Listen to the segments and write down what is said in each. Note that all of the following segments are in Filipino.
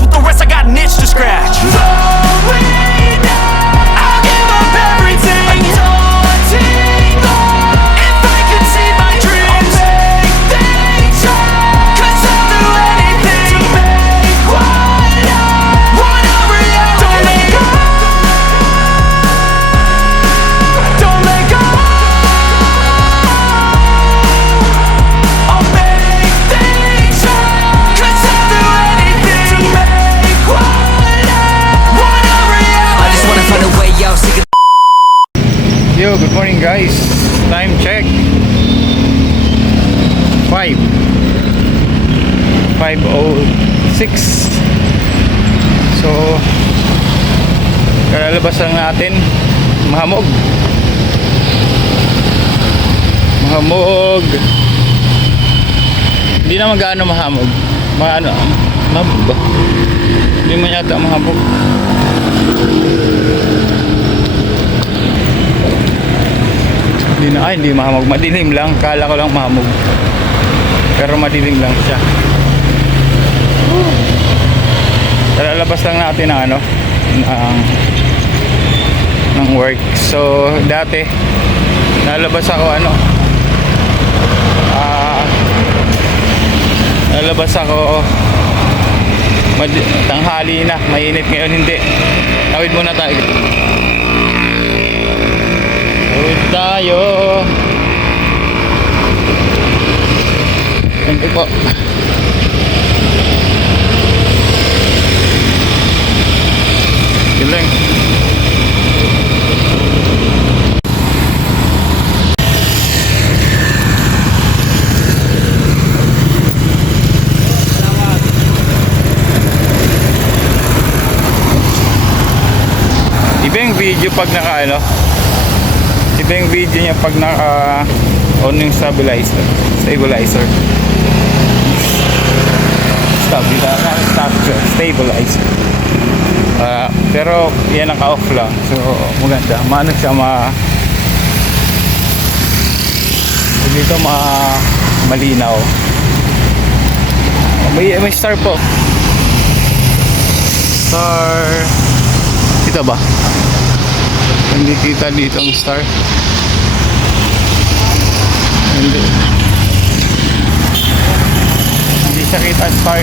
with the rest, I got an itch to scratch. I'll 5.06 So Kalalabas lang natin Mahamog Mahamog Hindi naman gaano mahamog Maano Mahamog ba? Hindi man yata mahamog Hindi na, ay hindi mahamog. Madilim lang. Kala ko lang mahamog. Pero madilim lang siya. Lalabas lang natin ng ano, ng, ng work. So, dati, nalabas ako ano, ah, nalabas ako tanghali na, mainit ngayon hindi. Tawid muna tayo. Tawid tayo. You po. Iba yung video pag naka ano, Iba yung video niya pag naka on yung stabilizer. Stabilizer. Stabilizer. Stabilizer. Ah, pero yan naka-off lang. So maganda. Maano siya ma dito ma malinaw. May, may star po. Star. Kita ba? Hindi kita dito ang star. Hindi. Ang star.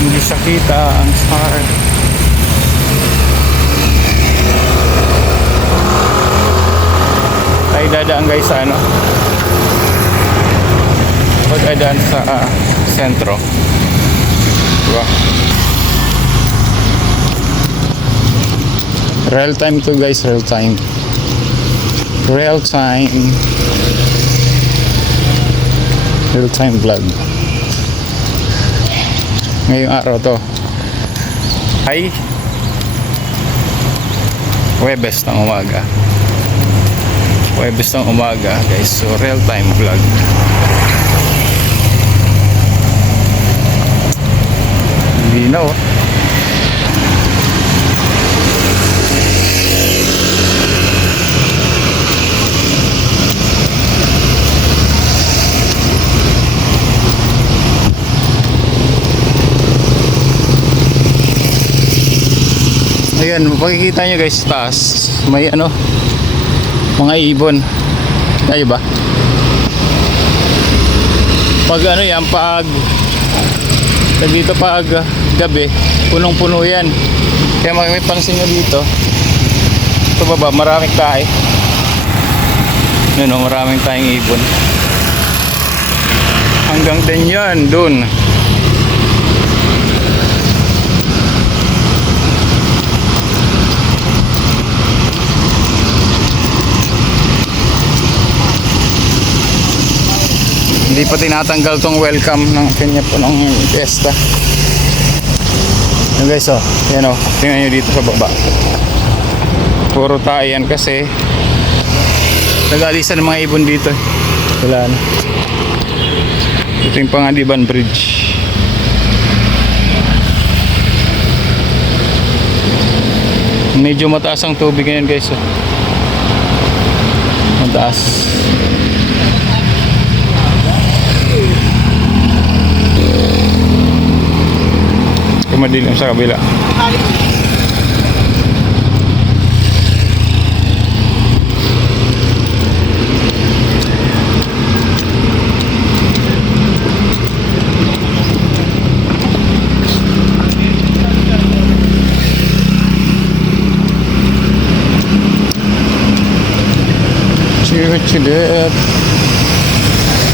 Hindi siya ang star. Tayo dadaan guys sa ano. Pag dadaan sa ah, sentro. Diba? Real time to guys, real time. Real time. Real time vlog. Ngayong araw to. Ay Webes ng umaga. Webes ng umaga guys. So real time vlog. Hindi na oh. Ayan, makikita nyo guys taas. May ano, mga ibon. Tayo ba? Pag ano yan, pag dito pag gabi, punong-puno yan. Kaya makipansin nyo dito. Ito baba, maraming tae. Yun o, maraming tayong ibon. Hanggang din yan, dun. Hindi pa tinatanggal tong welcome ng kanya po ng fiesta. Yan guys oh, yan oh, tingnan nyo dito sa baba. Puro tayo yan kasi nag-alisan ng mga ibon dito. eh. Wala na. Ito yung Pangadiban Bridge. Medyo mataas ang tubig ngayon guys. Oh. Mataas. Kumadilim sa kabila. Chilet.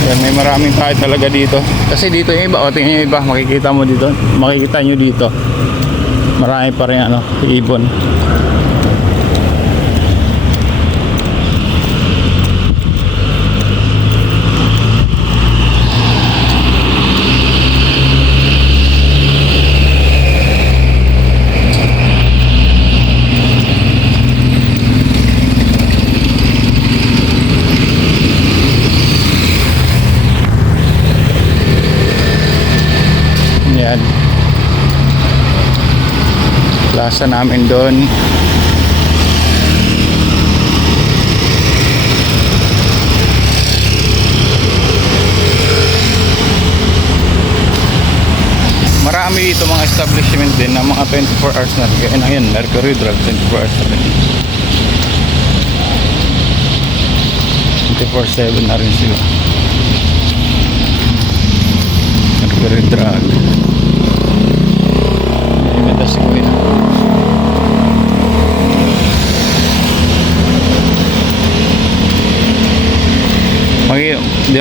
Yan, may maraming tayo talaga dito. Kasi dito yung iba, o tingnan yung iba, makikita mo dito. Makikita nyo dito. Marami pa rin ano, ibon. Yan. Plaza namin doon. Marami dito mga establishment din na mga 24 hours na rin. Yan, Mercury Drive 24 hours na rin. 24-7 na rin sila. Mercury Drug. May ganda si Kuya.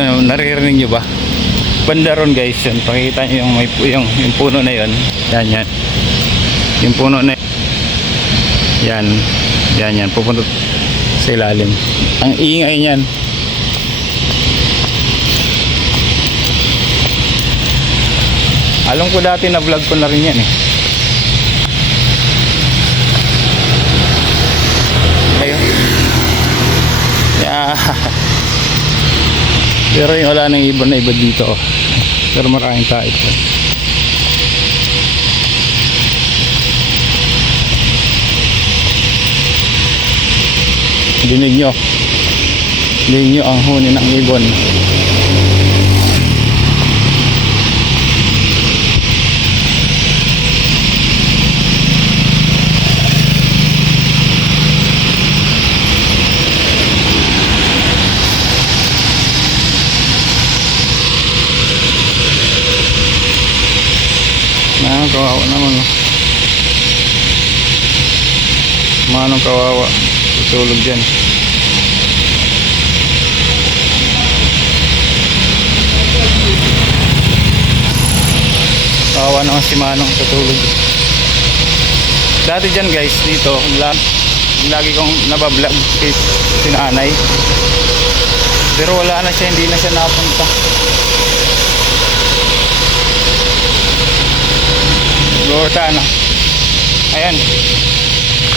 Magi, di, naririnig nyo ba? Banda guys yun. Pakita nyo yung, yung, yung puno na yun. Yan yan. Yung puno na yan. Yan yan. Pupunta sa ilalim. Ang ingay niyan. Alam ko dati na vlog ko na rin yan eh. Ayun. Yeah. Pero yung wala nang ibon na iba dito. oh. Pero maraming tayo. Dinig nyo. Dinig nyo ang huni ng ibon. Naman. Oh. Manong kawawa. Tutulog dyan. Kawawa naman si Manong tutulog. Dati dyan guys, dito, la lagi kong nabablog si, si nanay. Pero wala na siya, hindi na siya napunta. Lorta na. Ayan.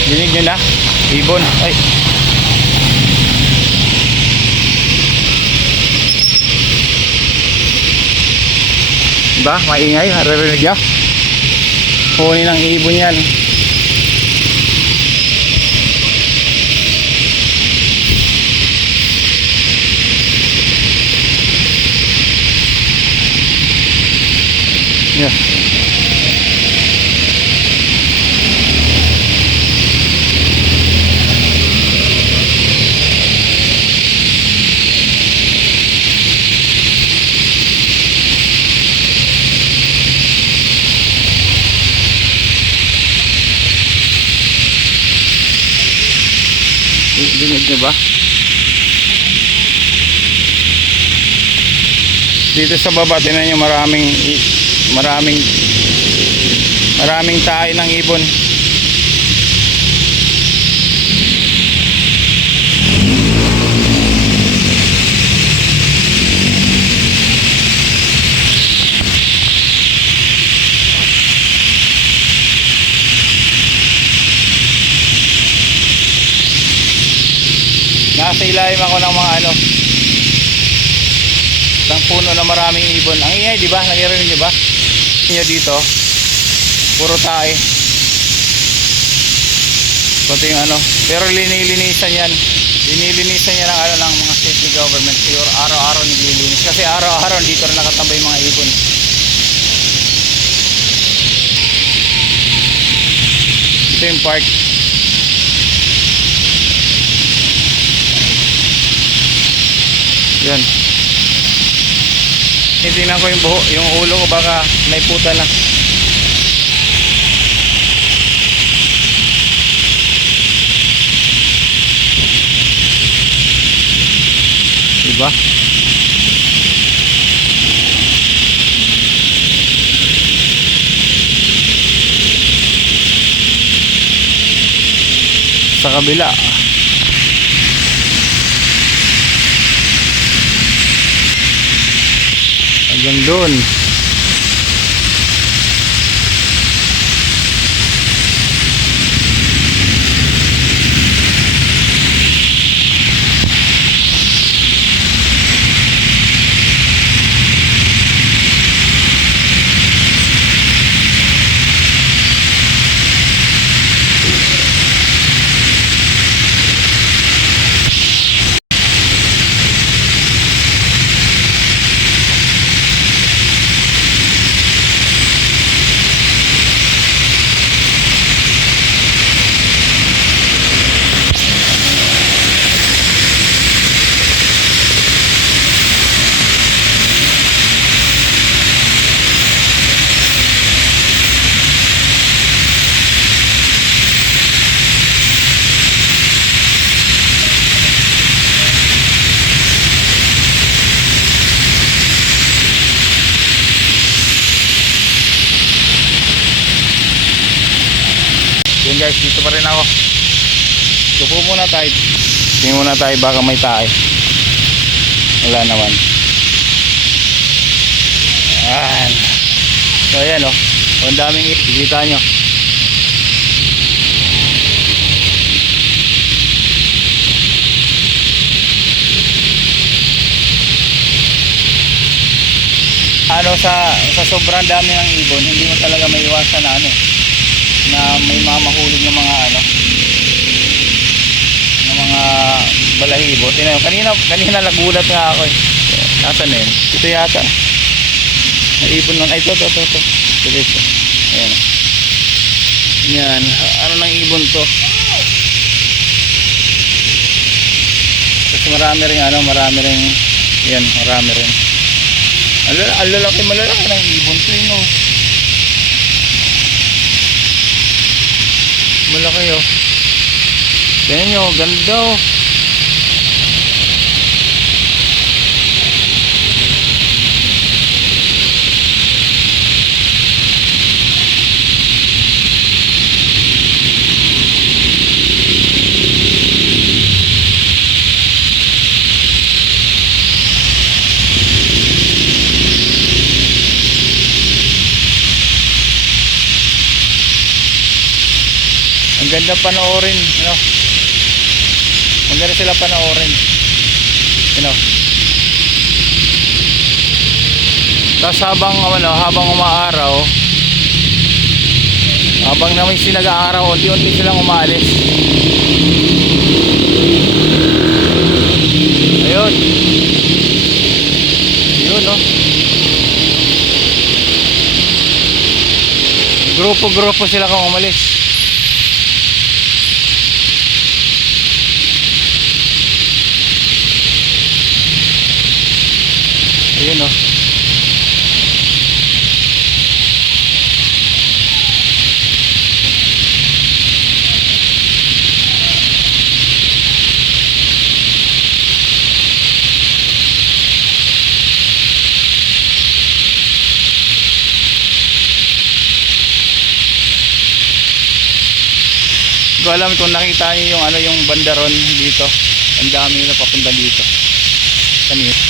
Dinig nyo na. Ibon. Ay. Diba? Maingay. Naririnig nyo? Huni ng ibon yan. Yeah. Nyo ba? Dito sa baba, tinan nyo maraming maraming maraming tayo ng ibon. Ilalim ako ng mga ano. Isang puno na maraming ibon. Ang ingay, di ba? Nagirinig niyo ba? Niyo dito. Puro tae. Pati yung ano. Pero linilinisan yan. Linilinisan yan ng ano ng mga city government. Siguro araw-araw nililinis. Kasi araw-araw dito rin nakatambay mga ibon. Ito yung park. Yan. Titingnan ko yung buho, yung ulo ko baka may puta na. Diba? Sa kabila. Hanggang doon. Muna tayo. Tingin muna tayo baka may tayo. Wala naman. Ayan. So ayan o. Oh. Ang daming ikita nyo. Ano sa sa sobrang dami ng ibon, hindi mo talaga may iwasan na ano na may mga mahulog ng mga ano ng mga balahibo. Tingnan, kanina kanina nagulat nga ako eh. Nasaan na yun? Ito yata. May ibon nun. Ay, ito, ito, ito. Ito, ito. ito. Ayan. Yan. Ano ng ibon to? Kasi marami rin ano, marami rin yan, marami rin. Ang lala- ang lalaki, malalaki ng ibon to, yun, oh. Malaki oh. Tingnan nyo, ganda oh. Ang ganda panoorin, ano? Ang ganda sila panoorin. You know. Tapos habang ano, habang umaaraw, habang namin sila nag-aaraw, unti-unti silang umaalis. Ayun. Yun, no? Grupo-grupo sila kung umalis. Ayun oh. Ko alam kung nakita niyo yung ano yung bandaron dito. Ang dami nila papunta dito. Kanina.